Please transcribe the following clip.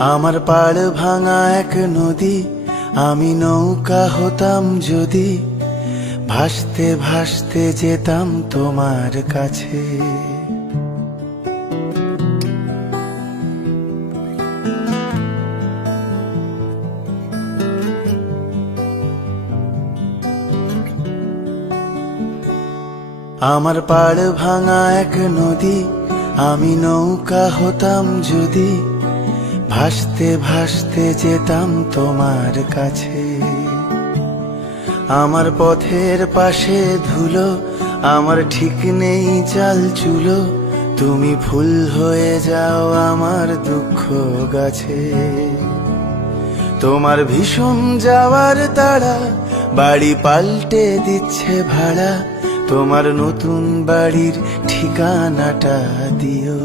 আমার পাড় ভাঙা এক নদী, আমি নৌকা হতাম যদি, ভাসতে ভাসতে যেতাম তোমার কাছে। আমার পাড় ভাঙা এক নদী, আমি নৌকা হতাম যদি, ভাসতে ভাসতে যেতাম তোমার কাছে। আমার পথের পাশে ধুলো, আমার ঠিক নেই চাল চুলো, তুমি ফুল হয়ে যাও আমার দুঃখ গাছে। তোমার ভীষণ যাওয়ার তাড়া, বাড়ি পাল্টে দিচ্ছে ভাড়া, তোমার নতুন বাড়ির ঠিকানাটা দিও।